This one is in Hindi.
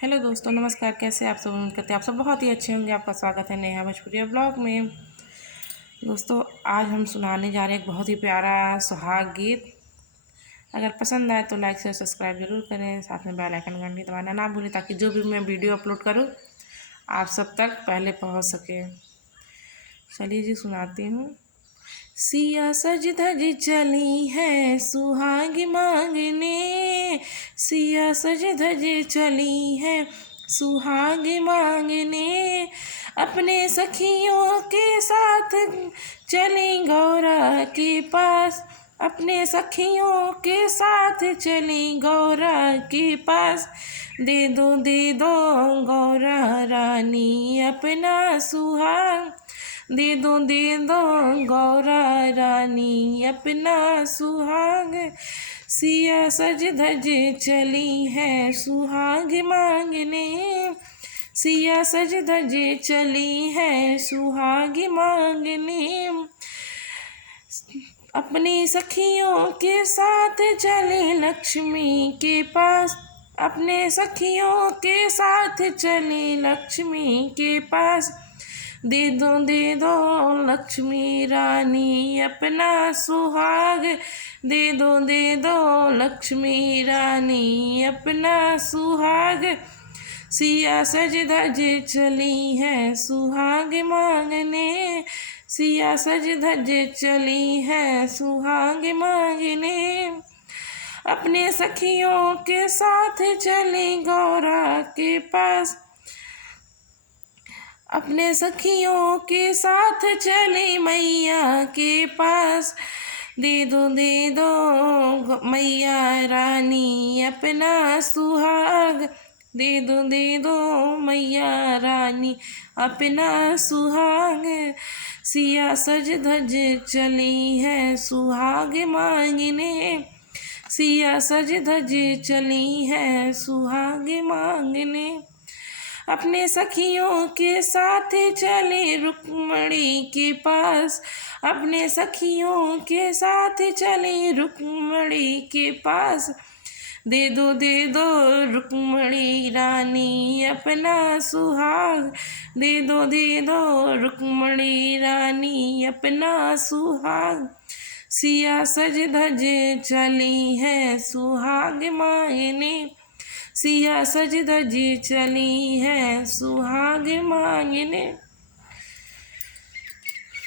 हेलो दोस्तों, नमस्कार। कैसे आप सब? उम्मीद करते हैं आप सब बहुत ही अच्छे होंगे। आपका स्वागत है नेहा भोजपुरिया ब्लॉग में। दोस्तों, आज हम सुनाने जा रहे हैं एक बहुत ही प्यारा सुहाग गीत। अगर पसंद आए तो लाइक शेयर सब्सक्राइब जरूर करें, साथ में बेल आइकन घंटी दबाना ना भूलें ताकि जो भी मैं वीडियो अपलोड करूँ आप सब तक पहले पहुँच सके। चलिए जी, सुनाती हूँ। सिया सज धज चली है सुहाग मांगने, सिया सज धज चली है सुहाग मांगने, अपने सखियों के साथ चली गौरा के पास, अपने सखियों के साथ चली गौरा के पास, दे दो गौरा रानी अपना सुहाग, दे दो गौरा रानी अपना सुहाग, सिया सज धज चली है सुहाग मांगने, सिया सज धज चली है सुहाग मांगने, अपनी सखियों के साथ चले लक्ष्मी के पास, अपने सखियों के साथ चले लक्ष्मी के पास, दे दो लक्ष्मी रानी अपना सुहाग, दे दो लक्ष्मी रानी अपना सुहाग, सिया सज धज चली है सुहाग मांगने, सिया सज धज चली है सुहाग मांगने, अपने सखियों के साथ चली गौरा के पास, अपने सखियों के साथ चली मैया के पास, दे दो मैया रानी अपना सुहाग, दे दो मैया रानी अपना सुहाग, सिया सज धज चली है सुहाग मांगने, सिया सज धज चली है सुहाग मांगने, अपने सखियों के साथ चले रुक्मणी के पास, अपने सखियों के साथ चले रुक्मणी के पास, दे दो रुक्मणी रानी अपना सुहाग, दे दो रुक्मणी रानी अपना सुहाग, सिया सज धज चली है सुहाग मांगने, सिया सज धज चली है सुहाग मांगने।